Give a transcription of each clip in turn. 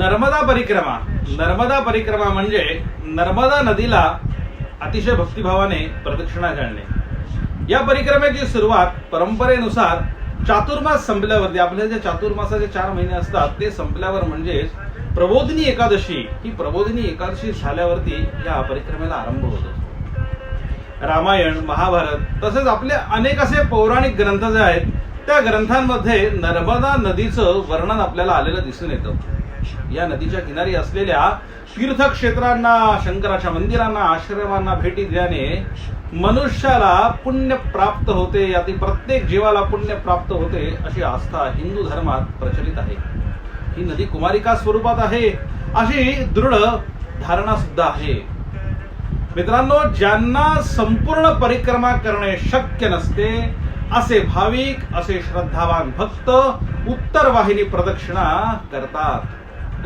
नर्मदा परिक्रमा. नर्मदा परिक्रमा म्हणजे नर्मदा नदीला अतिशय भक्तिभावाने प्रदक्षिणा घालणे. या परिक्रमेची सुरुवात परंपरेनुसार चातुर्मास संपल्यावरती, आपल्या जे चातुर्मासाचे 4 महिने असतात ते संपल्यावर म्हणजे प्रबोधिनी एकादशी, ही प्रबोधिनी एकादशी झाल्यावरती या परिक्रमेला आरंभ होतो. रामायण, महाभारत तसेच आपले अनेक असे पौराणिक ग्रंथ जे आहेत त्या ग्रंथांमध्ये नर्मदा नदीचं वर्णन आपल्याला आलेलं दिसून येतं. या नदीच्या किनारी असलेल्या तीर्थक्षेत्रांना, शंकराच्या मंदिरांना, आश्रमांना भेटी दिल्याने मनुष्याला पुण्य प्राप्त होते, यातील प्रत्येक जीवाला पुण्य प्राप्त होते अशी आस्था हिंदू धर्मात प्रचलित आहे. ही नदी कुमारिका स्वरूपात आहे अशी दृढ धारणा सुद्धा आहे. मित्रांनो, ज्यांना संपूर्ण परिक्रमा करणे शक्य नसते असे भाविक, असे श्रद्धावान भक्त उत्तर वाहिनी प्रदक्षिणा करतात.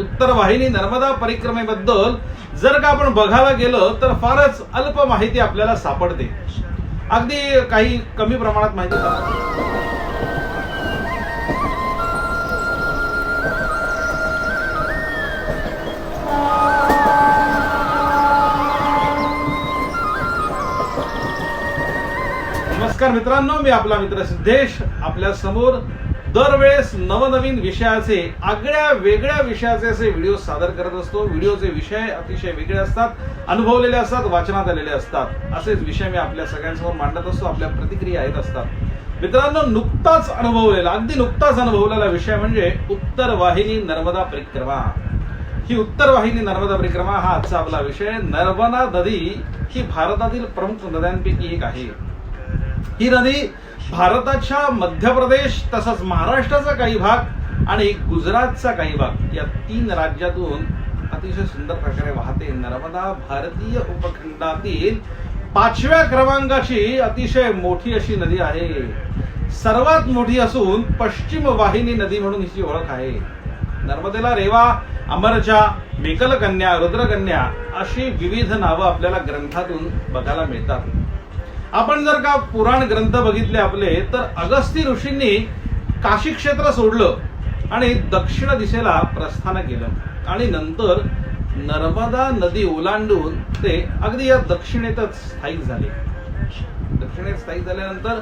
उत्तर वाहिनी नर्मदा परिक्रमेबद्दल जर का आपण बघायला गेलो तर फारच अल्प माहिती आपल्याला सापडते. अगदी काही कमी प्रमाणात माहिती सापडते. नमस्कार मित्रांनो, मी आपला मित्र सिद्धेश आपल्या समोर दरवेळेस नवनवीन विषयाचे, आगळ्या वेगळ्या विषयाचे असे व्हिडिओ सादर करत असतो. व्हिडिओचे विषय अतिशय वेगळे असतात, अनुभवलेले असतात, वाचनात आलेले असतात. असेच विषय मी आपल्या सगळ्यांसमोर मांडत असतो. आपल्या प्रतिक्रिया येत असतात. मित्रांनो, अगदी नुकताच अनुभवलेला विषय म्हणजे उत्तर वाहिनी नर्मदा परिक्रमा. ही उत्तर वाहिनी नर्मदा परिक्रमा हा आजचा आपला विषय. नर्मदा नदी ही भारतातील प्रमुख नद्यांपैकी एक आहे. ही नदी भारताच्या मध्य प्रदेश तसंच महाराष्ट्राचा काही भाग आणि गुजरातचा काही भाग या 3 राज्यातून अतिशय सुंदर प्रकारे वाहते. नर्मदा भारतीय उपखंडातील 5व्या क्रमांकाची अतिशय मोठी अशी नदी आहे. सर्वात मोठी असून पश्चिम वाहिनी नदी म्हणून हिची ओळख आहे. नर्मदेला रेवा, अमरजा, मेकलकन्या, रुद्रकन्या अशी विविध नावं आपल्याला ग्रंथातून बघायला मिळतात. आपण जर का पुराण ग्रंथ बघितले आपले तर अगस्ती ऋषींनी काशी क्षेत्र सोडलं आणि दक्षिण दिशेला प्रस्थान केलं आणि नंतर नर्मदा नदी ओलांडून ते अगदी या दक्षिणेतच स्थायिक झाले. दक्षिणेत स्थायिक झाल्यानंतर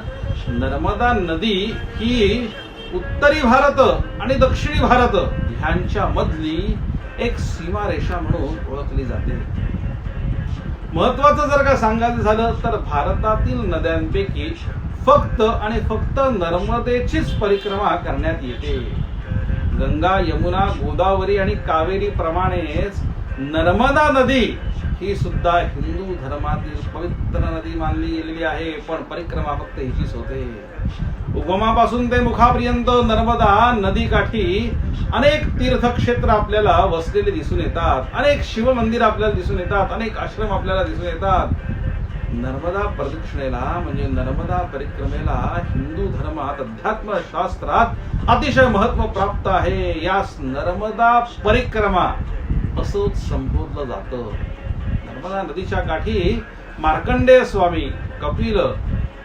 नर्मदा नदी ही उत्तरी भारत आणि दक्षिणी भारत ह्यांच्या मधली एक सीमारेषा म्हणून ओळखली जाते. महत्वाचं जर का सांगायचं झालं तर भारतातील नद्यांपैकी फक्त आणि फक्त नर्मदेचीच परिक्रमा करण्यात येते. गंगा, यमुना, गोदावरी आणि कावेरी प्रमाणेच नर्मदा नदी ही सुद्धा हिंदू धर्मातील पवित्र नदी मानली गेलेली आहे. पण परिक्रमा फक्त हिचीच होते. उगमापासून ते मुखापर्यंत नर्मदा नदीकाठी अनेक तीर्थक्षेत्र आपल्याला वसलेले दिसून येतात. अनेक शिव मंदिर आपल्याला दिसून येतात. अनेक आश्रम आपल्याला दिसून येतात. नर्मदा प्रदक्षिणेला म्हणजे नर्मदा परिक्रमेला हिंदू धर्मात, अध्यात्म शास्त्रात अतिशय महत्व प्राप्त आहे. यास नर्मदा परिक्रमा असंच संबोधलं जातं. नर्मदा नदीच्या काठी मार्कंडेय स्वामी, कपिल,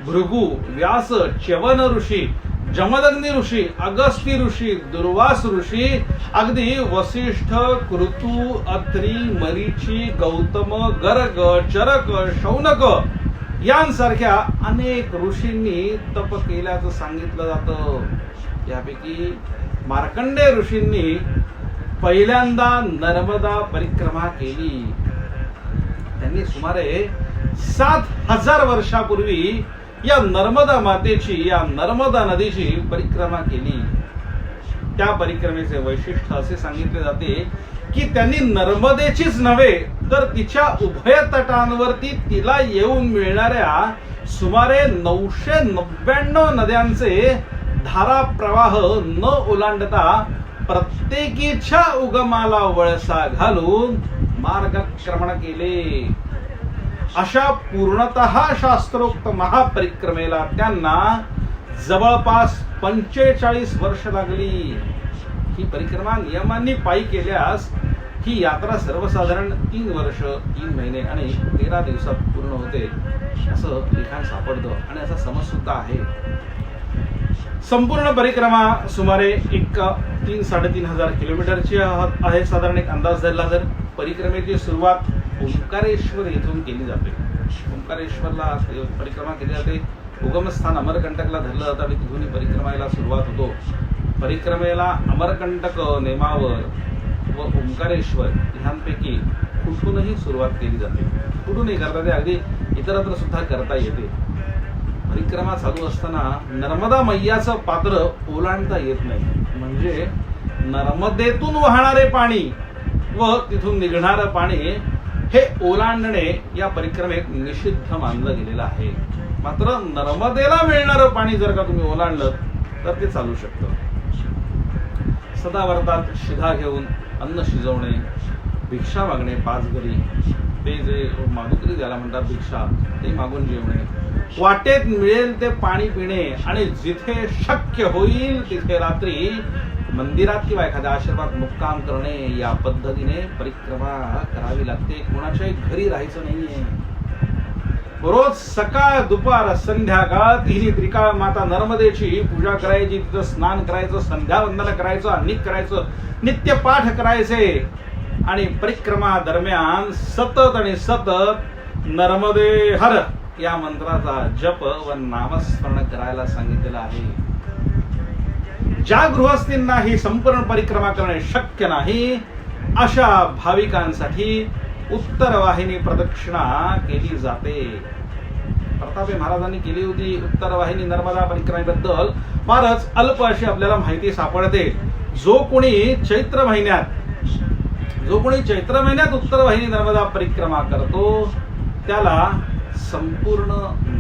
भृगु, व्यास, च्यवन ऋषी, जमदग्नी ऋषी, अगस्ती ऋषी, दुर्वास ऋषी, अगदी वसिष्ठ, कृतू, अत्री, मरीची, गौतम, गर्ग, चरक, शौनक यांसारख्या अनेक ऋषींनी तप केल्याचं सांगितलं जातं. यापैकी मार्कंडेय ऋषींनी पहिल्यांदा नर्मदा परिक्रमा केली. त्यांनी सुमारे 7000 वर्षापूर्वी या नर्मदा मातेची, या नर्मदा नदीची परिक्रमा केली. त्या परिक्रमेचे वैशिष्ट्य असे सांगितले जाते की त्यांनी नर्मदेचीच नव्हे तर तिच्या उभय तटांवरती तिला येऊन मिळणाऱ्या सुमारे 999 नद्यांचे धारा प्रवाह न ओलांडता प्रत्येकीच्या उगमाला वळसा घालून मार्गक्रमण केले. अशा पूर्णतः शास्त्रोक्त महापरिक्रमेला त्यांना जवळपास 45 वर्ष लागली. ही परिक्रमा नियमांनी पायी केल्यास ही यात्रा सर्वसाधारण 3 वर्ष, 3 महिने आणि 13 दिवसात पूर्ण होते असं लिखाण सापडतं आणि असा समज सुद्धा आहे. संपूर्ण परिक्रमा सुमारे 3-3.5 किलोमीटरची आहे. साधारण एक अंदाज धरला तर परिक्रमेची सुरुवात ओंकारेश्वर येथून केली जाते. ओंकारेश्वरला परिक्रमा केली जाते. उगमस्थान अमरकंटकला धरलं जातं आणि तिथून परिक्रमेला सुरुवात होतो. परिक्रमेला अमरकंटक, नेमावर व ओंकारेश्वर ह्यांपैकी कुठूनही सुरुवात केली जाते. कुठूनही करता येते, अगदी इतरत्र सुद्धा करता येते. परिक्रमा चालू असताना नर्मदा मैयाचं पात्र ओलांडता येत नाही. म्हणजे नर्मदेतून वाहणारे पाणी व तिथून निघणारं पाणी हे ओलांडणे या परिक्रमेत निषिद्ध मानलं गेलेलं आहे. मात्र नर्मदेला मिळणारं पाणी जर का तुम्ही ओलांडलं तर ते चालू शकतं. सदावर्तात शिधा घेऊन अन्न शिजवणे, भिक्षा मागणे 5 घरी, ते जे मागुकरी ज्याला म्हणतात भिक्षा, ते मागून जेवणे, वाटेत मिळेल ते पाणी पिणे आणि जिथे शक्य होईल तिथे रात्री मंदिरात किंवा एखाद्या आश्रमात मुक्काम करणे, या पद्धतीने परिक्रमा करावी लागते. कोणाच्याही घरी राहायचं नाहीये. रोज सकाळ, दुपार, संध्याकाळ तिन्ही त्रिकाळ माता नर्मदेची पूजा करायची, तिथं स्नान करायचं, संध्यावंदन करायचं, अन्निक करायचं, नित्य पाठ करायचे आणि परिक्रमा दरम्यान सतत आणि सतत नर्मदे हर या मंत्राचा जप व नामस्मरण करायला सांगितलेलं आहे. ज्या गृहस्थींना ही संपूर्ण परिक्रमा करणे शक्य नाही अशा भाविकांसाठी उत्तर वाहिनी प्रदक्षिणा केली जाते. प्रतापे महाराजांनी केली होती उत्तर वाहिनी नर्मदा परिक्रमेबद्दल फारच अल्प अशी आपल्याला माहिती सापडते. जो कोणी चैत्र महिन्यात उत्तर वाहिनी नर्मदा परिक्रमा करतो त्याला संपूर्ण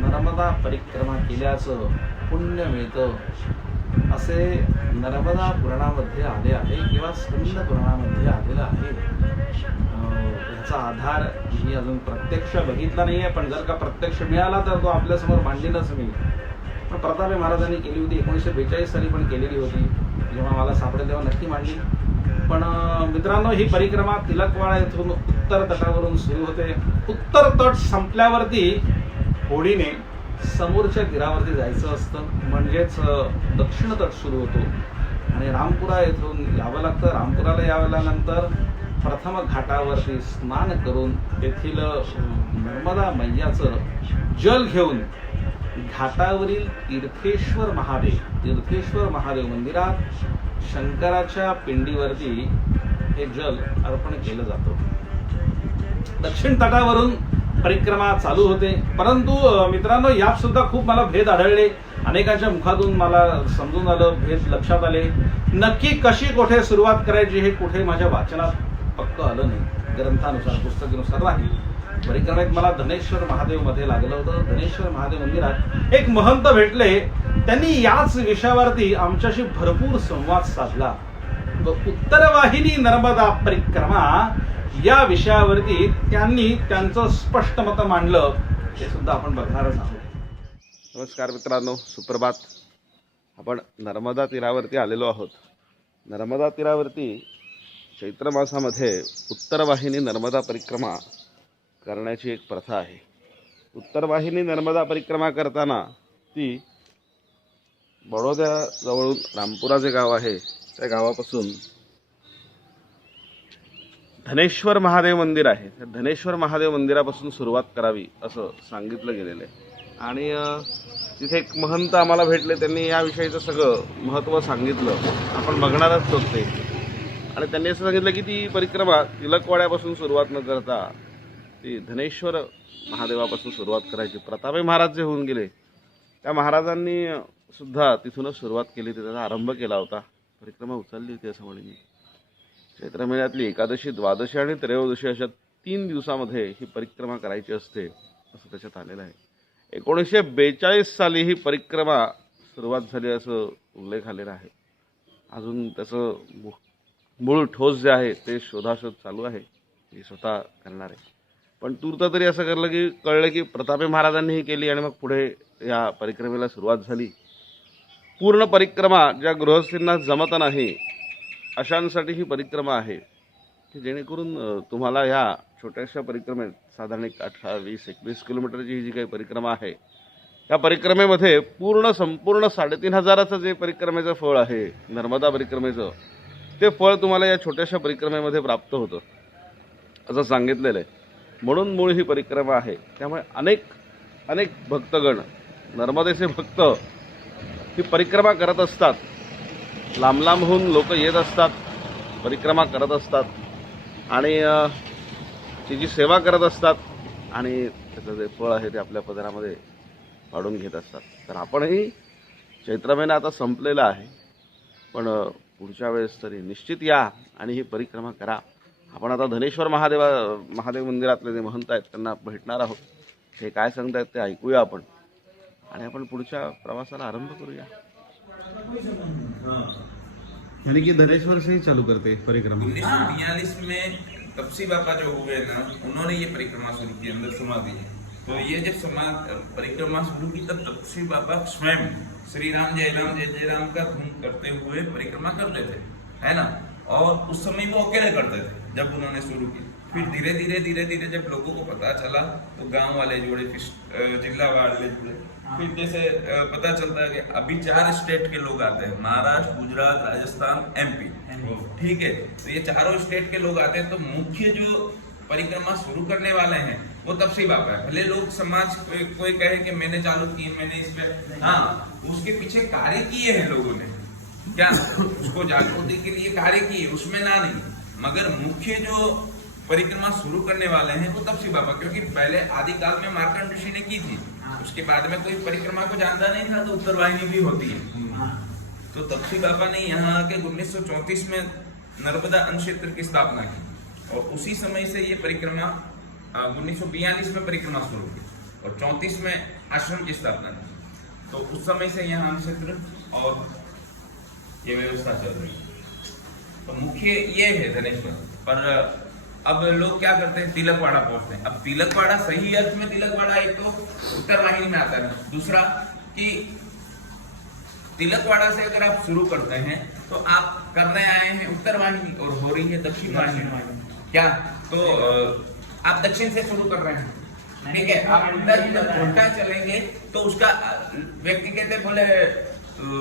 नर्मदा परिक्रमा केल्याचं पुण्य मिळतं, असे नर्मदा पुराणामध्ये आले आहे किंवा स्कंद पुराणामध्ये आलेलं आहे. याचा आधार मी अजून प्रत्यक्ष बघितला नाहीये, पण जर का प्रत्यक्ष मिळाला तर तो आपल्यासमोर मांडीनच मी. पण प्रतापे महाराजांनी केली होती, 1942 साली पण केलेली होती. जेव्हा मला सापडेल तेव्हा नक्की मांडली. पण मित्रांनो, ही परिक्रमा तिलकवाडा येथून उत्तर तटावरून सुरू होते. उत्तर तट संपल्यावरती होडीने समोरच्या तीरावरती जायचं असतं, म्हणजेच दक्षिण तट सुरू होतो आणि रामपुरा येथून यावं लागतं. रामपुराला यावल्यानंतर प्रथम घाटावरती स्नान करून तेथील नर्मदा मैयाचं जल घेऊन घाटावरील तीर्थेश्वर महादेव मंदिरात शंकराच्या पिंडीवरती हे जल अर्पण केलं जातं. दक्षिण तटावरून परिक्रमा चालू होते. परंतु मित्रांनो, यात सुद्धा खूप मला भेद आढळले. अनेकांच्या मुखातून मला समजून आलं, भेद लक्षात आले. नक्की कशी कुठे सुरुवात करायची हे कुठे माझ्या वाचनात पक्क आलं नाही, ग्रंथानुसार पुस्तकानुसार नाही. परिक्रमेत मला धनेश्वर महादेव मध्ये लागलं होतं. धनेश्वर महादेव मंदिरात एक महंत भेटले. त्यांनी याच विषयावरती आमच्याशी भरपूर संवाद साधला व उत्तरवाहिनी नर्मदा परिक्रमा या विषयावरती त्यांनी त्यांचं स्पष्ट मत मांडलं. हे सुद्धा आपण बघणारच आहोत. नमस्कार मित्रांनो, सुप्रभात. आपण नर्मदा तीरावरती आलेलो आहोत. नर्मदा तीरावरती चैत्र मासामध्ये उत्तरवाहिनी नर्मदा परिक्रमा करण्याची एक प्रथा आहे. उत्तरवाहिनी नर्मदा परिक्रमा करताना ती बडोद्याजवळून रामपुरा जे गाव आहे त्या गावापासून धनेश्वर महादेव मंदिर आहे, त्या धनेश्वर महादेव मंदिरापासून सुरुवात करावी असं सांगितलं गेलेलं आहे. आणि तिथे एक महंत आम्हाला भेटले. त्यांनी याविषयीचं सगळं महत्त्व सांगितलं. आपण बघणारच होत ते. आणि त्यांनी असं सांगितलं की ती परिक्रमा तिलकवाड्यापासून सुरुवात न करता ती धनेश्वर महादेवापासून सुरुवात करायची. प्रतापे महाराज जे होऊन गेले त्या महाराजांनी सुद्धा तिथूनच सुरुवात केली, त्याचा आरंभ केला होता. परिक्रमा उचलली होती असं म्हणेन. चैत्र महिन्यातली एकादशी, द्वादशी आणि त्रयोदशी अशा 3 दिवसामध्ये ही परिक्रमा करायची असते असं त्याच्यात आलेलं आहे. 1942 साली ही परिक्रमा सुरुवात झाली असं उल्लेख आलेला आहे. अजून त्याचं मूळ ठोस जे आहे ते शोधाशोध चालू आहे, हे स्वतः करणार आहे. पण तूर्त तरी असं कळलं की प्रतापे महाराजांनी ही केली आणि मग पुढे या परिक्रमेला सुरुवात झाली. पूर्ण परिक्रमा ज्या गृहस्थींना जमत नाही अशांसाठी ही परिक्रमा आहे की जेणेकरून तुम्हाला ह्या छोट्याशा परिक्रमेत साधारण 18, 20, 21 किलोमीटरची ही जी काही परिक्रमा आहे या परिक्रमेमध्ये संपूर्ण 3,500 जे परिक्रमेचं फळ आहे नर्मदा परिक्रमेचं, ते फळ तुम्हाला या छोट्याशा परिक्रमेमध्ये प्राप्त होतं असं सांगितलेलं आहे. म्हणून मूळ ही परिक्रमा आहे. त्यामुळे अनेक भक्तगण, नर्मदेचे भक्त ही परिक्रमा करत असतात. लांब लांबहून लोक येत असतात, परिक्रमा करत असतात आणि तिची सेवा करत असतात आणि त्याचं जे फळ आहे ते आपल्या पदरामध्ये पाडून घेत असतात. तर आपणही चैत्र महिना आता संपलेला आहे, पण पुढच्या वेळेस तरी निश्चित या आणि ही परिक्रमा करा. आपण आता धनेश्वर महादेव मंदिरातले जे महंत आहेत त्यांना भेटणार आहोत. हे काय सांगतायत ते ऐकूया आपण आणि आपण पुढच्या प्रवासाला आरंभ करूया. यानी कि धनेश्वर से ही चालू करते परिक्रमा. 1942 में तपसी बाबा जो हुए ना, उन्होंने ये परिक्रमा शुरू की, अंदर समाधि है. तो ये जब परिक्रमा शुरू की तब तपसी बाबा स्वयं श्री राम जय राम का धूम करते हुए परिक्रमा करते थे, है ना. और उस समय वो अकेले करते थे जब उन्होंने शुरू की. फिर धीरे धीरे जब लोगों को पता चला तो गांव वाले जुड़े, फिर जिला वाले जुड़े. फिर जैसे पता चलता है कि अभी 4 स्टेट के लोग आते हैं, महाराष्ट्र, गुजरात, राजस्थान, MP. ठीक है, तो ये चारों स्टेट के लोग आते हैं. तो मुख्य जो परिक्रमा शुरू करने वाले हैं वो तपसी बाबा है. भले लोग समाज कोई कहे कि मैंने चालू की, मैंने इस पे, हाँ, उसके पीछे कार्य किए हैं लोगों ने, क्या उसको जागृति के लिए कार्य किए, उसमें ना नहीं. मगर मुख्य जो परिक्रमा शुरू करने वाले हैं वो तपसी बाबा, क्योंकि पहले आदिकाल में मार्कंड ऋषि ने की थी. उसके बाद में कोई परिक्रमा को जानता नहीं था, तो उत्तरवाहिनी भी होती है. तो तपसी बाबा ने यहाँ आके 1934 में नर्मदा अन्न क्षेत्र की स्थापना की और उसी समय से ये परिक्रमा 1942 में परिक्रमा शुरू की और 34 में आश्रम की स्थापना की. तो उस समय से यहाँ अन्न क्षेत्र और ये व्यवस्था चल रही है. तो मुख्य ये है धनेश्वर. पर अब लोग क्या करते हैं, तिलकवाड़ा पहुंचते हैं. अब तिलकवाड़ा सही अर्थ में तिलकवाड़ा एक तो उत्तर वाहिनी में आता है, दूसरा कि तिलकवाड़ा से अगर आप शुरू करते हैं तो आप करने आए हैं उत्तर वाहिनी और हो रही है दक्षिण वाहिनी. क्या तो आप दक्षिण से शुरू कर रहे हैं, ठीक है. आप उल्टा चलेंगे तो उसका व्यक्ति कहते बोले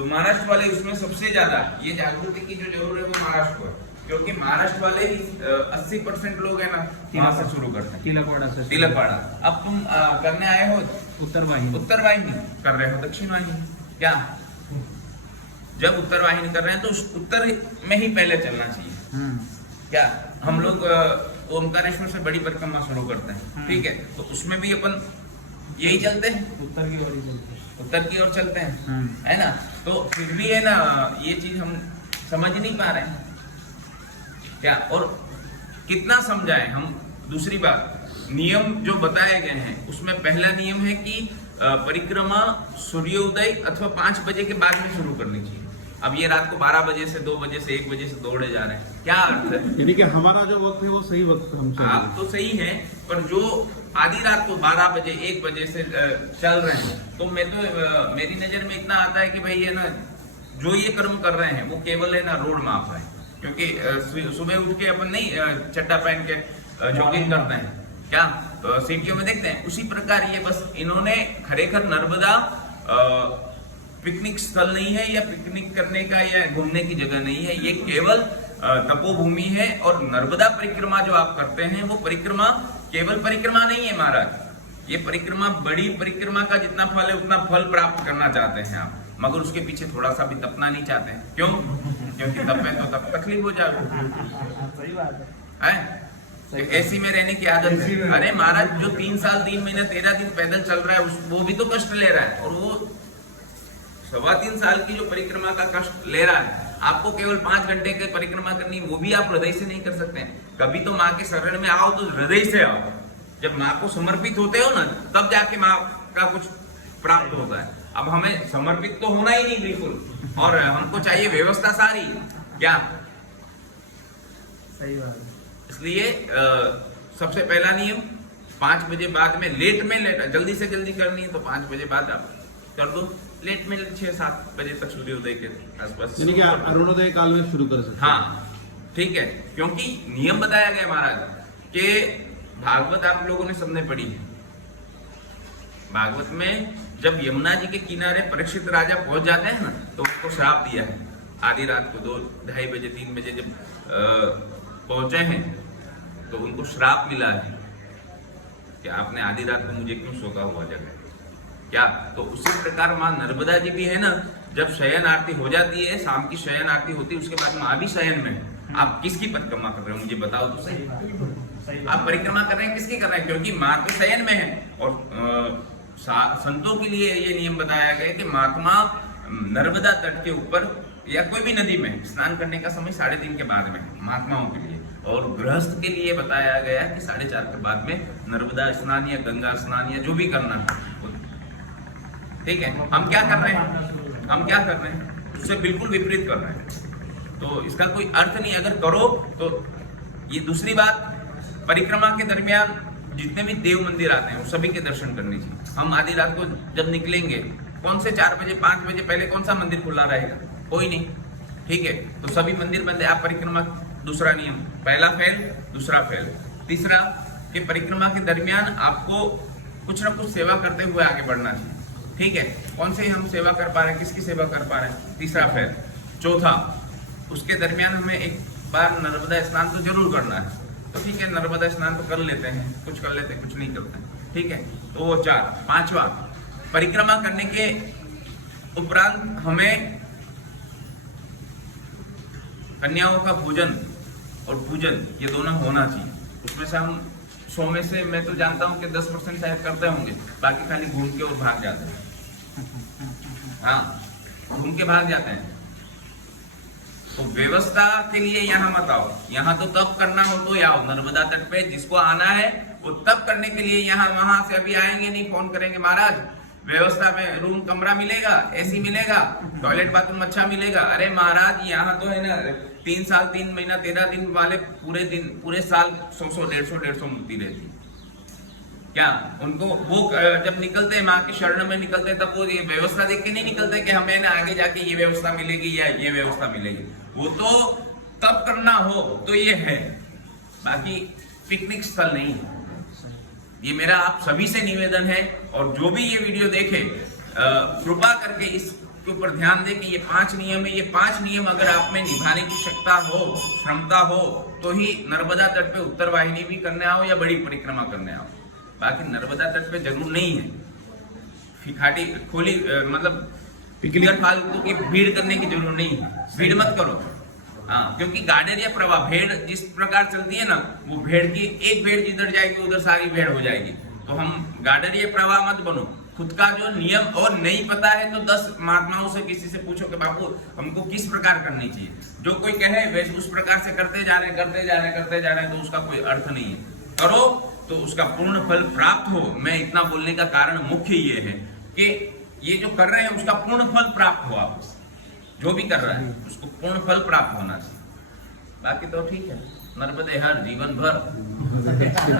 महाराष्ट्र वाले उसमें सबसे ज्यादा ये जागृति की जो जरूरत है वो महाराष्ट्र को है, क्योंकि महाराष्ट्र वाले ही 80% लोग है ना वहां से शुरू करते हैं, तिलकवाड़ा. अब तुम करने आए हो उत्तर वाहिनी कर रहे हो दक्षिण वाहिनी. क्या जब उत्तर वाहिनी कर रहे हैं तो उस उत्तर में ही पहले चलना चाहिए. क्या हम लोग ओमकारेश्वर से बड़ी परिक्रमा शुरू करते हैं, ठीक है, तो उसमें भी अपन यही चलते हैं, उत्तर की ओर चलते हैं, है ना. तो फिर भी है ना ये चीज हम समझ नहीं पा रहे हैं क्या, और कितना समझाएं हम. दूसरी बात, नियम जो बताए गए हैं उसमें पहला नियम है कि परिक्रमा सूर्योदय अथवा 5 बजे के बाद में शुरू करनी चाहिए. अब ये रात को 12 बजे से 2 बजे से 1 बजे से दौड़े जा रहे हैं, क्या अर्थ है. यानी कि हमारा जो वक्त है वो सही वक्त हम आप तो सही है, पर जो आधी रात को 12 बजे 1 बजे से चल रहे हैं, तो मैं तो मेरी नजर में इतना आता है कि भाई है ना जो ये कर्म कर रहे हैं वो केवल है ना रोड माप है. क्योंकि सुबह उठ के अपन नहीं चड्डा पहन के जॉगिंग करते हैं, क्या तो सिटियों में देखते हैं, उसी प्रकार ये बस इन्होंने खरेखर नर्मदा पिकनिक स्थल नहीं है या पिकनिक करने का या घूमने की जगह नहीं है, ये केवल तपोभूमि है. और नर्मदा परिक्रमा जो आप करते हैं वो परिक्रमा केवल परिक्रमा नहीं है महाराज, ये परिक्रमा बड़ी परिक्रमा का जितना फल है उतना फल प्राप्त करना चाहते हैं आप, मगर उसके पीछे थोड़ा सा भी तपना नहीं चाहते हैं. क्यों? क्योंकि तपे तो तब तकलीफ हो जाएगी, है ऐसी में रहने की आदत है. अरे महाराज जो 3 साल 3 महीने 13 दिन पैदल चल रहा है वो भी तो कष्ट ले रहा है, और वो 3.25 साल की जो परिक्रमा का कष्ट ले रहा है, आपको केवल 5 घंटे की परिक्रमा करनी, वो भी आप हृदय से नहीं कर सकते हैं. कभी तो माँ के शरण में आओ तो हृदय से आओ. जब माँ को समर्पित होते हो ना तब जाके माँ का कुछ प्राप्त होता है. अब हमें समर्पित तो होना ही नहीं बिल्कुल, और हमको चाहिए व्यवस्था सारी. क्या सही बात है. इसलिए सबसे पहला नियम 5 बजे बाद में लेट, जल्दी से जल्दी करनी है तो 5 बजे बाद आप कर दो, लेट में 6-7 बजे तक सूर्योदय के आसपास, यानी कि अरुणोदय काल में शुरू कर सकते. हाँ ठीक है, क्योंकि नियम बताया गया महाराज कि भागवत आप लोगों ने सबने पढ़ी है, भागवत में जब यमुना जी के किनारे परीक्षित राजा पहुंच जाते हैं ना, तो उसको श्राप दिया है। आधी रात को 2-2:30 बजे 3 बजे जब पहुंचे हैं तो उनको श्राप मिला है कि आपने आधी रात को मुझे क्यों सोता हुआ जगह क्या। तो उसी प्रकार माँ नर्मदा जी भी है ना, जब शयन आरती हो जाती है, शाम की शयन आरती होती है, उसके बाद माँ भी शयन में है। आप किसकी परिक्रमा कर रहे हो मुझे बताओ तो सही। आप परिक्रमा कर रहे हैं किसकी कर रहे हैं, क्योंकि माँ तो शयन में है। और संतों के लिए ये नियम बताया गया कि महात्मा नर्मदा तट के ऊपर या कोई भी नदी में स्नान करने का समय 3:30 के बाद में महात्माओं के लिए, और गृहस्थ के लिए बताया गया कि 4:30 के बाद में नर्मदा स्नान या गंगा स्नान या जो भी करना है। ठीक है, हम क्या कर रहे हैं, उससे बिल्कुल विपरीत कर रहे हैं। तो इसका कोई अर्थ नहीं। अगर करो तो ये दूसरी बात, परिक्रमा के दरमियान जितने भी देव मंदिर आते हैं वो सभी के दर्शन करने चाहिए। हम आधी रात को जब निकलेंगे, कौन से 4 बजे 5 बजे पहले कौन सा मंदिर खुला रहेगा, कोई नहीं। ठीक है, तो सभी मंदिर बंद है। आप परिक्रमा, दूसरा नियम, पहला फेल, दूसरा फेल। तीसरा कि परिक्रमा के दरमियान आपको कुछ ना कुछ सेवा करते हुए आगे बढ़ना चाहिए। ठीक है, कौन से हम सेवा कर पा रहे हैं, किसकी सेवा कर पा रहे हैं, तीसरा फेल। चौथा, उसके दरमियान हमें एक बार नर्मदा स्नान तो जरूर करना है। तो ठीक है, नर्मदा स्नान तो कर लेते हैं, कुछ कर लेते हैं, कुछ नहीं करते हैं। ठीक है, तो वो 4। पांचवा, परिक्रमा करने के उपरांत हमें कन्याओं का पूजन और पूजन ये दोनों होना चाहिए। उसमें से हम 100 में से मैं तो जानता हूँ कि 10% शायद करते होंगे, बाकी खाली घूम के और भाग जाते हैं। हाँ, घूम के भाग जाते हैं। तो व्यवस्था के लिए यहाँ मत आओ। यहाँ तो तब करना हो तो आओ नर्मदा तट पे, जिसको आना है वो तब करने के लिए यहाँ वहां से अभी आएंगे नहीं, फोन करेंगे महाराज व्यवस्था में रूम कमरा मिलेगा, एसी मिलेगा, टॉयलेट बाथरूम अच्छा मिलेगा। अरे महाराज यहाँ तो है ना 3 साल 3 महीना 13 दिन वाले पूरे साल 100-150 मूर्ति रहती है। क्या उनको वो जब निकलते हैं माँ के शरण में निकलते हैं, तब वो ये व्यवस्था देख के नहीं निकलते कि हमें ना आगे जाके ये व्यवस्था मिलेगी या ये व्यवस्था मिलेगी। वो तो तब करना हो तो ये है, बाकी पिकनिक स्थल नहीं है। ये मेरा आप सभी से निवेदन है, और जो भी ये वीडियो देखे कृपा करके इसके ऊपर ध्यान दे कि ये 5 नियम है। ये 5 नियम अगर आप में निभाने की क्षमता हो, क्षमता हो, तो ही नर्मदा तट पे उत्तर वाहिनी भी करने आओ या बड़ी परिक्रमा करने आओ। बाकी नर्मदा तट पे जरूर नहीं है फिखाटी खोली मतलब फालतू की भीड़ करने की जरूरत नहीं है। भीड़ मत करो। हाँ, क्योंकि गार्डन या प्रवाह भेड़ जिस प्रकार चलती है ना, वो भेड़ की एक भेड़ जिधर जाएगी उधर सारी भेड़ हो जाएगी। तो हम गार्डन या प्रवाह मत बनो। खुद का जो नियम और नहीं पता है तो 10 महात्माओं से किसी से पूछो कि बापू हमको किस प्रकार करनी चाहिए। जो कोई कहे वैसे उस प्रकार से करते जा रहे हैं तो उसका कोई अर्थ नहीं है। करो तो उसका पूर्ण फल प्राप्त हो। मैं इतना बोलने का कारण मुख्य ये है कि ये जो कर रहे हैं उसका पूर्ण फल प्राप्त हो। आप जो भी कर रहा है उसको पूर्ण फल प्राप्त होना चाहिए। बाकी तो ठीक है, नर्मदे हर जीवन भर।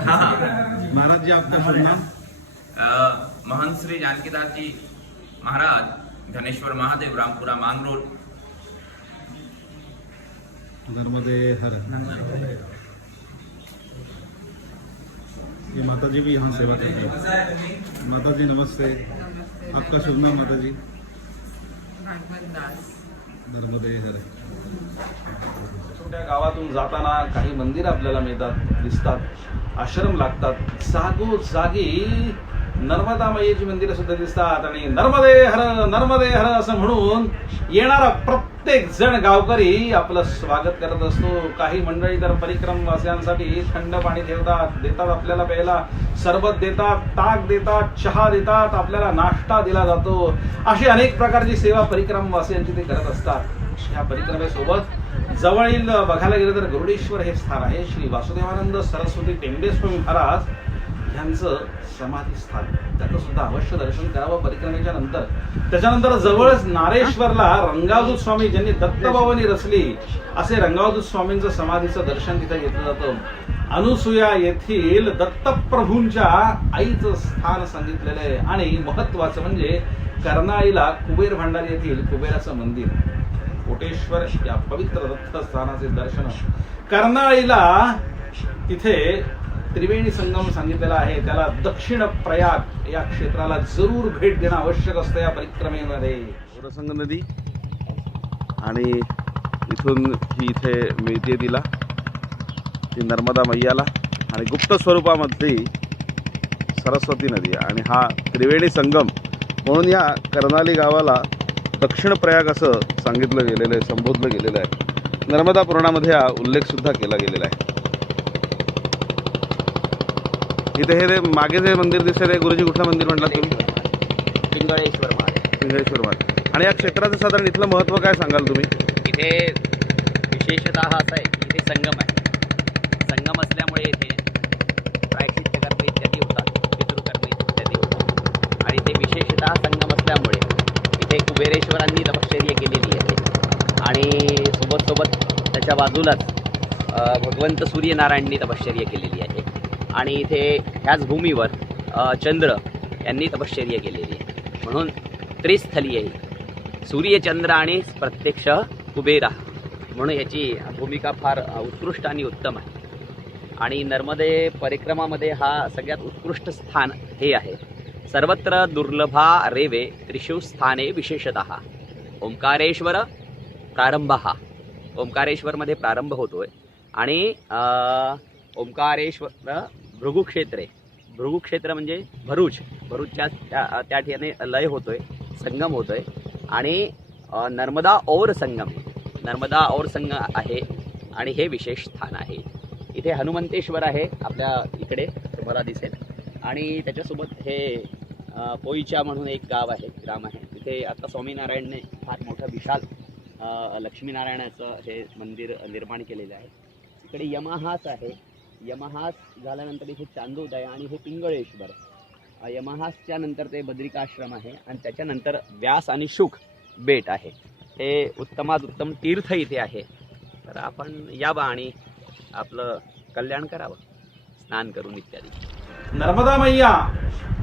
हाँ महाराज जी, आपका शुभ नाम? महंत श्री जानकीदास जी महाराज, धनेश्वर महादेव, रामपुरा मांगरोल। नर्मदे हर। ये माता जी भी यहाँ सेवा करती है। माता जी नमस्ते, आपका शुभ नाम माता जी? नर्मदे हर। छोट्या गावातून जाताना काही मंदिर आपल्याला मिळतात, दिसतात, आश्रम लागतात, जागोजागी नर्मदा मायेची मंदिरं सुद्धा दिसतात आणि नर्मदे हर असं म्हणून येणारा प्रत्येक जण गावकरी आपलं स्वागत करत असतो। काही मंडळी तर परिक्रमवासियांसाठी थंड पाणी देतात आपल्याला प्यायला, सरबत देतात, ताक देतात, चहा देतात, आपल्याला नाश्ता दिला जातो। अशी अनेक प्रकारची सेवा परिक्रमवासियांची ते करत असतात। या परिक्रमेसोबत जवळील बघायला गेलं तर गरुडेश्वर हे स्थान आहे। श्री वासुदेवानंद सरस्वती टेंबेस्वामी महाराज यांचं समाधी स्थान, त्याचं सुद्धा अवश्य दर्शन करावं परिक्रमेच्या नंतर। त्याच्यानंतर जवळच नारेश्वरला रंगावधूत स्वामी ज्यांनी दत्तभवानी रचली असे रंगावधूत स्वामींचं समाधीचं दर्शन तिथे घेतलं जातं। अनुसूया येथील दत्तप्रभूंच्या आईचं स्थान सांगितलेलं आहे। आणि महत्वाचं म्हणजे कर्नाळीला कुबेर भांडारी येथील कुबेराचं मंदिर, कोटेश्वर या पवित्र दत्त स्थानाचे दर्शन। कर्नाळीला तिथे त्रिवेणी संगम सांगितलेला आहे त्याला दक्षिण प्रयाग या क्षेत्राला जरूर भेट देणं आवश्यक असतं या परिक्रमेमध्ये. ओरसंग नदी आणि इथून ही इथे मिळते तिला ती नर्मदा मैयाला आणि गुप्त स्वरूपामधली सरस्वती नदी आणि हा त्रिवेणी संगम म्हणून या कर्नाली गावाला दक्षिण प्रयाग असं सांगितलं गेलेलं आहे, संबोधलं गेलेलं आहे. नर्मदा पुराणामध्ये हा उल्लेखसुद्धा केला गेलेला आहे. इथे हे जे मागे जे मंदिर दिसते ते गुरुजी कुठलं मंदिर म्हटलं तुम्ही? पिंगळेश्वर महादेव. पिंगळेश्वर महादेव. आणि या क्षेत्राचं साधारण इथलं महत्त्व काय सांगाल तुम्ही? इथे विशेषतः असं आहे की इथे संगम आहे. संगम असल्यामुळे इथे प्रायश्चित्त कर्म इत्यादी होतात, पितृकर्म इत्यादी होतात. आणि इथे विशेषतः संगम असल्यामुळे इथे कुबेरेश्वरांनी तपश्चर्या केलेली आहे आणि सोबत त्याच्या बाजूलाच भगवंत सूर्यनारायणनी तपश्चर्या केलेली आहे. आणि इथे ह्याच भूमीवर चंद्र यांनी तपश्चर्या केलेली आहे. म्हणून त्रिस्थली आहे, सूर्यचंद्र आणि प्रत्यक्ष कुबेरा, म्हणून याची भूमिका फार उत्कृष्ट आणि उत्तम आहे. आणि नर्मदे परिक्रमामध्ये हा सगळ्यात उत्कृष्ट स्थान हे आहे. सर्वत्र दुर्लभा रेवे त्रिषु स्थाने विशेषतः ओंकारेश्वर प्रारंभ. हा ओंकारेश्वरमध्ये प्रारंभ होतोय आणि ओंकारेश्वर भृगुक्षेत्र आहे. भृगुक्षेत्र म्हणजे भरूचच्या त्या ठिकाणी लय होतोय, संगम होतोय. आणि नर्मदा और संगम, नर्मदा और संगम आहे आणि हे विशेष स्थान आहे. इथे हनुमंतेश्वर आहे आपल्या इकडे तुम्हाला दिसेल. आणि त्याच्यासोबत हे पोईचा म्हणून एक गाव आहे, ग्राम आहे. तिथे आता स्वामीनारायणने फार मोठं विशाल लक्ष्मीनारायणाचं हे मंदिर निर्माण केलेलं आहे. इकडे यमहास आहे. यमहास झाल्यानंतर इथे चांदोद आहे आणि हे पिंगळेश्वर. यमहासच्या नंतर ते बद्रिकाश्रम आहे आणि त्याच्यानंतर व्यास आणि शुक बेट आहे. हे उत्तमात उत्तम तीर्थ इथे आहे. तर आपण यावं आणि आपलं कल्याण करावं स्नान करून इत्यादी. नर्मदा मैया,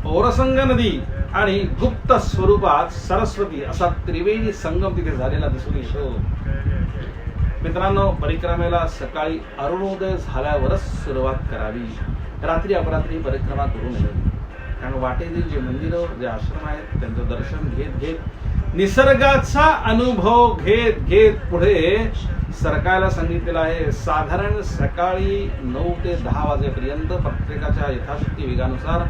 ओरसंग नदी आणि गुप्त स्वरूपात सरस्वती असा त्रिवेणी संगम तिथे झालेला दिसून येतो. मित्रांनो, परिक्रमेला सकाळी अरुणोदय झाल्यावरच सुरुवात करावी. रात्री अपरात्री परिक्रमा करू नये. कारण वाटेतील जे मंदिरं, जे आश्रम आहेत त्यांचं दर्शन घेत घेत, निसर्गाचा अनुभव घेत घेत पुढे सरकायला सांगितलेलं आहे. साधारण सकाळी 9 ते 10 वाजेपर्यंत प्रत्येकाच्या यथाशक्ती वेगानुसार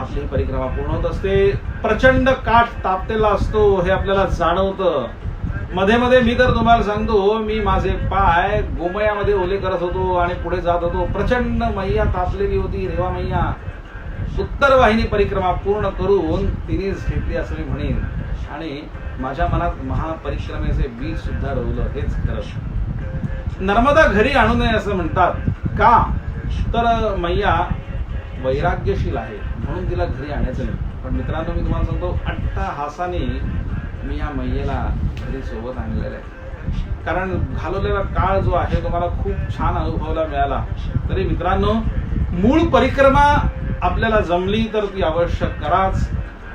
आपली परिक्रमा पूर्ण होत असते. प्रचंड काठ तापतेला असतो हे आपल्याला जाणवतं. मध्ये मध्ये मी तर तुम्हाला सांगतो, मी माझे पाय गोमयामध्ये ओले करत होतो आणि पुढे जात होतो. प्रचंड मैया तापलेली होती. रेवा मैया उत्तर वाहिनी परिक्रमा पूर्ण करून तिनेच घेतली असं मी म्हणेन. आणि माझ्या मनात महापरिक्रमेचे बीज सुद्धा रोवलं. हेच खरं. नर्मदा घरी आणू नये असं म्हणतात. का तर मैया वैराग्यशील आहे म्हणून तिला घरी आणायचं नाही. पण मित्रांनो, मी तुम्हाला सांगतो, अट्टहासाने मी या मैयेला घरी सोबत आणलेलं आहे. कारण घालवलेला काळ जो आहे तो मला खूप छान अनुभवायला मिळाला. तरी मित्रांनो, मूळ परिक्रमा आपल्याला जमली तर ती अवश्य कराच.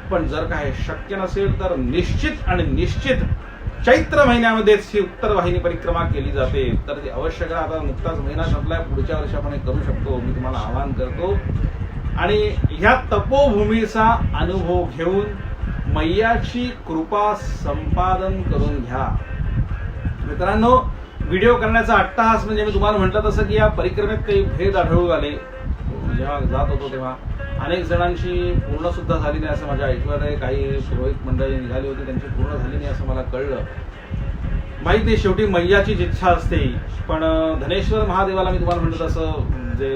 पण जर काय शक्य नसेल तर निश्चित चैत्र महिन्यामध्येच ही उत्तर वाहिनी परिक्रमा केली जाते. तर ती अवश्य करा. आता नुकताच महिना संपलाय, पुढच्या वर्षी आपण करू शकतो. मी तुम्हाला आवाहन करतो. आणि ह्या तपोभूमीचा अनुभव घेऊन मैयाची कृपा संपादन करून घ्या. मित्रांनो, व्हिडिओ करण्याचा अट्टहास म्हणजे मी तुम्हाला म्हटलं तसं की या परिक्रमेत काही भेद आढळून आले. जेव्हा जात होतो तेव्हा अनेक जणांची पूर्ण सुद्धा झाली नाही असं माझ्या ऐकण्यात आहे. काही पुरोहित मंडळी निघाली होती, त्यांची पूर्ण झाली नाही असं मला कळलं. माहित नाही, शेवटी मैयाचीच इच्छा असते. पण धनेश्वर महादेवाला मी तुम्हाला म्हटलं तसं जे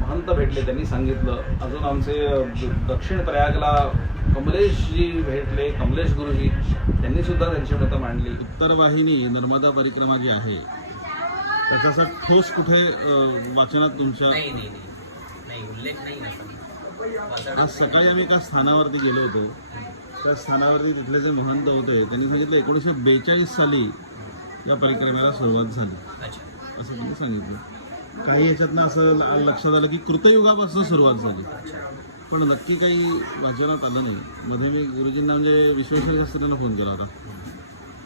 महंत भेटले त्यांनी सांगितलं. अजून आमचे दक्षिण प्रयागला कमलेशजी भेटले, कमलेश गुरुजी, त्यांनी सुद्धा त्यांची मतं मांडली. उत्तर वाहिनी नर्मदा परिक्रमा जी आहे त्याचा ठोस कुठे वाचनात तुमच्या नाही उल्लेख नाही. आज सकाळी आम्ही एका स्थानावरती गेलो होतो. त्या स्थानावरती तिथले जे महंत होते त्यांनी सांगितलं 1942 साली या परिक्रमेला सुरुवात झाली असं त्यांनी सांगितलं. काही याच्यातनं असं लक्षात आलं की कृतयुगापासून सुरुवात झाली, पण नक्की काही वाचनात आलं नाही. मध्ये मी गुरुजींना म्हणजे विश्वेश्वर शास्त्रींना फोन केला होता.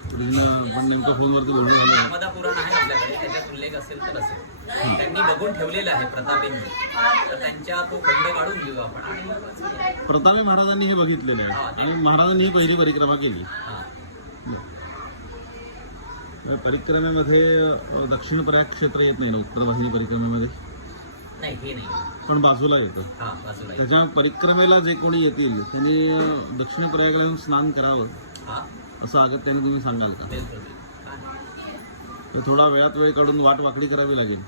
पण नेमकं फोनवरती बोलणं झालं. नर्मदा पुराण आहे आपल्याकडे, त्याच्यात उल्लेख असेल तर असेल. त्यांनी बघून ठेवलेलं आहे प्रतापेंनी, तर त्यांच्या तो खंड काढून घेऊ आपण आणि वाचूया. प्रतापी महाराजांनी हे बघितलेलं आहे आणि महाराजांनी ही पहिली परिक्रमा केली. हा. या परिक्रमेमध्ये दक्षिण प्रयाग क्षेत्र येत नाही ना उत्तर वाहिनी परिक्रमेमध्ये, नाही हे नाही. पण बाजूला येतं. हा बाजूला आहे. त्याच्या परिक्रमेला जे कोणी येतील त्यांनी दक्षिण प्रयागला येऊन स्नान करावं हा असं अगत्याने तुम्ही सांगाल का? बिलकुल. तर थोडा वेळात वेळ काढून वाट वाकडी करावी लागेल,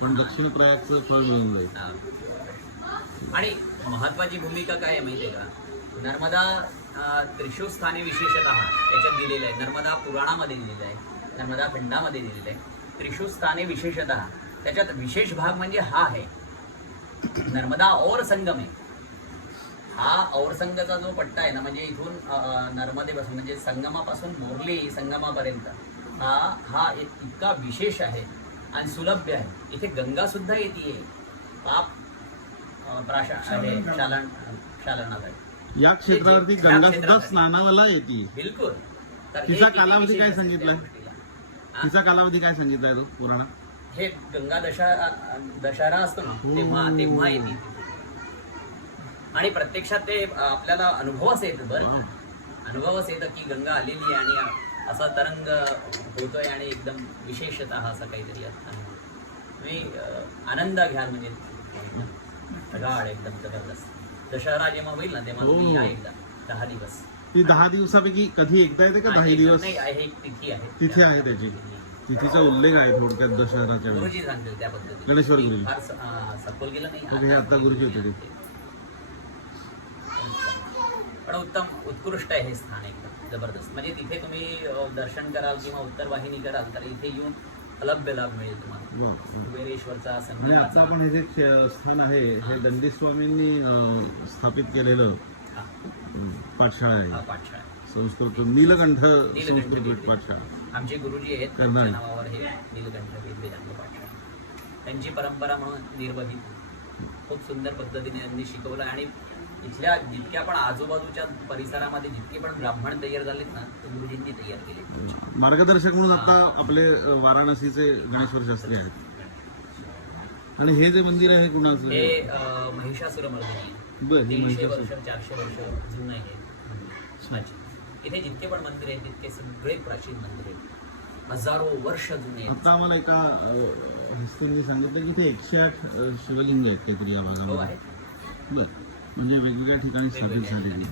पण दक्षिण प्रयागचं फळ मिळून जाईल. हा. आणि महत्वाची भूमिका काय आहे माहिती आहे का? नर्मदा त्रिशूस्थाने विशेषतः त्याच्यात दिलेलं आहे, नर्मदा पुराणामध्ये दिलेलं आहे, नर्मदा खंडामध्ये दिलेलं आहे. त्रिशूस्थाने विशेषतः त्याच्यात विशेष भाग म्हणजे हा आहे, नर्मदा और संगम आहे. हा और संगचा जो पट्टा आहे ना, म्हणजे इथून नर्मदेपासून म्हणजे संगमापासून मोरली संगमापर्यंत हा इतका विशेष आहे आणि सुलभ्य आहे. इथे गंगा सुद्धा येते, पाप शालनात आहे. या क्षेत्रावरती गंगा सुद्धा स्नानाला येते. बिलकुल. तर तिचा हे कालावधी किती काय विशेष सांगितलाय? असते त्या गोष्टीला. तिचा कालावधी काय सांगितलाय तो पुराणात? हे गंगा दशहरा असतो ना, तेव्हा येते. आणि प्रत्यक्षात ते आपल्याला अनुभवच येतं. बरं, अनुभवच येतं की गंगा आलेली आहे आणि असा तरंग होतोय आणि एकदम विशेषतः असं काहीतरी असतं. तुम्ही आनंद घ्याल, म्हणजे ढगाळ एकदम जबरदस्त. दशहरा जेव्हा होईल ना तेव्हा तुम्ही या एकदा 10 दिवस. ती 10 दिवसापैकी कधी एकदा येते का 10 दिवस? नाही, आहे एक तिथी आहे. तिथी आहे त्याची. तिथीचा उल्लेख आहे थोडक्यात दशहराच्या वेळी. गुरुजी सांगतील त्या पद्धतीने. गणेश्वर गुरुजी. फार सखोल गेलं नाही. ओके, हे आता गुरुजी होते ते. पण उत्तम उत्कृष्ट आहे हे स्थान, एकदम जबरदस्त. म्हणजे तिथे तुम्ही दर्शन कराल किंवा उत्तर वाहिनी कराल तर इथे येऊन अलभ्य लाभ मिळेल तुम्हाला. वा. कुबेरेश्वरचा आणि आता संगमाचा. आपण हे जे स्थान आहे हे दंडी स्वामींनी स्थापित केलेलं हा, पाठशाळा हा, आहे. पाठशाळा. संस्कृत नीलकंठ संस्कृत विद्यापीठ. पाठशाळा. आमचे गुरुजी आहेत, कर्नाळ. त्यांच्या नावावर हे नीलकंठ वेदांत पाठशाळा. त्यांची परंपरा म्हणून निर्वहित खूप सुंदर पद्धतीने त्यांनी शिकवलं. आणि इथल्या जितक्या पण आजूबाजूच्या परिसरामध्ये जितके पण ब्राह्मण तयार झालेत ना, ते गुरुजींनी तयार केले. मार्गदर्शक म्हणून आता आपले वाराणसीचे गणेश्वर शास्त्री आहेत. आणि हे जे मंदिर आहे कुणाचं? हे महिषासुरमर्दिनी आहे. बरं, हे 300 महिषासुर. वर्ष 400 वर्ष जुनं आहे. इथे जितके पण मंदिर आहेत तितके सगळे प्राचीन मंदिर आहेत, हजारो वर्ष जुने आहेत. आता आम्हाला एका हस्तींनी सांगितलं की इथे 108 शिवलिंग आहेत काहीतरी या हो भागामध्ये. आहे. बरं, म्हणजे वेगवेगळ्या ठिकाणी स्थापित झालेली.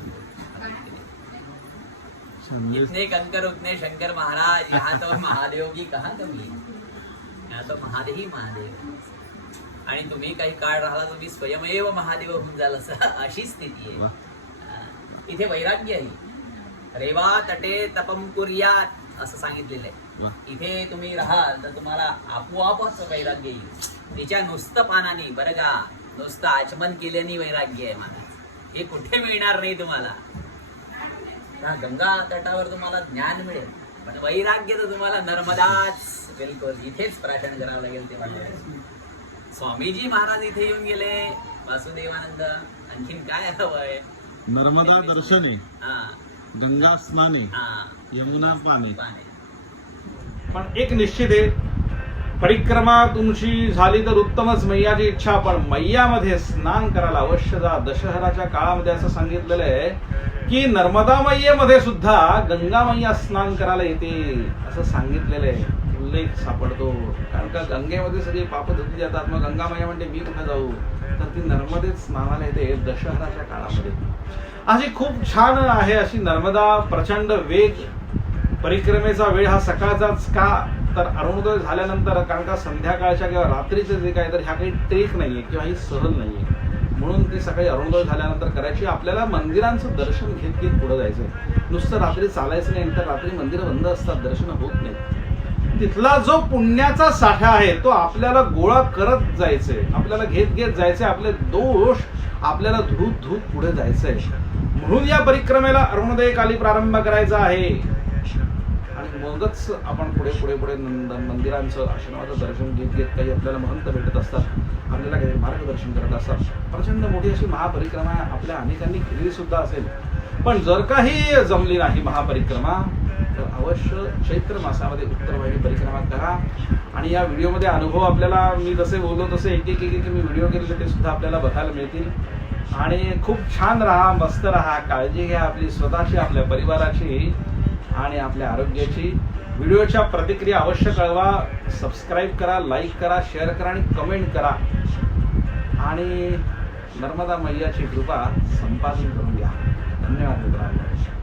छान. म्हणजे इतने कंकर उतने शंकर महाराज, यहाँ तो महादेव की कहा कमी, यहाँ तो महादेव ही महादेव. आणि तुम्ही काही काळ राहिला तुम्ही स्वयमेव महादेव होऊन जाल, असं अशी स्थिती आहे. वा. इथे वैराग्य आहे. रेवा तटे तपम कुर्यात असं सांगितलेलं आहे. वा. इथे तुम्ही राहाल तर तुम्हाला आपोआपच वैराग्य येईल. तिच्या नुसतं पानाने, बरं का, नुसतं आचमन केल्याने वैराग्य आहे मला, हे कुठे मिळणार नाही तुम्हाला. गंगा तटावर तुम्हाला ज्ञान मिळेल, पण वैराग्य तर तुम्हाला नर्मदाच. बिलकुल इथेच प्राशन करावं लागेल. ते स्वामीजी महाराज इथे येऊन गेले, वासुदेवानंद. आणखीन काय हवंय? नर्मदा दर्शने, हा गंगा स्नाने, हा, यमुना पाने. पण एक निश्चित आहे, परिक्रमा तुमची झाली तर उत्तमच, मैयाची इच्छा. पण मैयामध्ये स्नान करायला अवश्य जा. दशहराच्या काळामध्ये असं सांगितलेलं आहे की नर्मदा मैयेमध्ये सुद्धा गंगा मैया स्नान करायला येते असं सांगितलेलं आहे. उल्लेख सापडतो. कारण का गंगेमध्ये सगळी पाप धुतली जातात. मग गंगा मैया म्हणते मी कुठे जाऊ, तर ती नर्मदेत स्नानाला येते दशहराच्या काळामध्ये. अशी खूप छान आहे अशी नर्मदा. प्रचंड वेग. परिक्रमेचा वेळ हा सकाळचाच का, तर अरुणोदय झाल्यानंतर. कारण का संध्याकाळच्या किंवा रात्रीचं जे काय तर ह्या काही ट्रेक नाहीये किंवा ही सहल नाहीये, म्हणून ती सकाळी अरुणोदय झाल्यानंतर करायची. आपल्याला मंदिरांचं दर्शन घेत घेत पुढे जायचंय. नुसतं रात्री चालायचं नाही, तर रात्री मंदिरं बंद असतात, दर्शन होत नाही. तिथला जो पुण्याचा साठा आहे तो आपल्याला गोळा करत जायचंय, आपल्याला घेत घेत जायचंय. आपले दोष आपल्याला धूत धूत पुढे जायचंय. म्हणून या परिक्रमेला अरुणोदयकाली प्रारंभ करायचा आहे आणि मगच आपण पुढे पुढे पुढे मंदिरांचं आश्रमाचं दर्शन घेत घेत काही आपल्याला महंत भेटत असतात, आपल्याला काही मार्गदर्शन करत असतात. प्रचंड मोठी अशी महापरिक्रमा आपल्या अनेकांनी केलेली सुद्धा असेल. पण जर काही जमली नाही महापरिक्रमा तर अवश्य चैत्र मासामध्ये उत्तरवाहिनी परिक्रमा करा. आणि या व्हिडिओमध्ये अनुभव आपल्याला मी जसे बोललो तसे एक एक मी व्हिडिओ केलेले ते सुद्धा आपल्याला बघायला मिळतील. आणि खूप छान राहा, मस्त राहा, काळजी घ्या आपली स्वतःची, आपल्या परिवाराची आणि आपल्या आरोग्याची. व्हिडिओच्या प्रतिक्रिया अवश्य कळवा. सबस्क्राईब करा, लाईक करा, शेअर करा आणि कमेंट करा. आणि नर्मदा मैयाची कृपा संपादन करून घ्या. धन्यवाद मित्रांनो.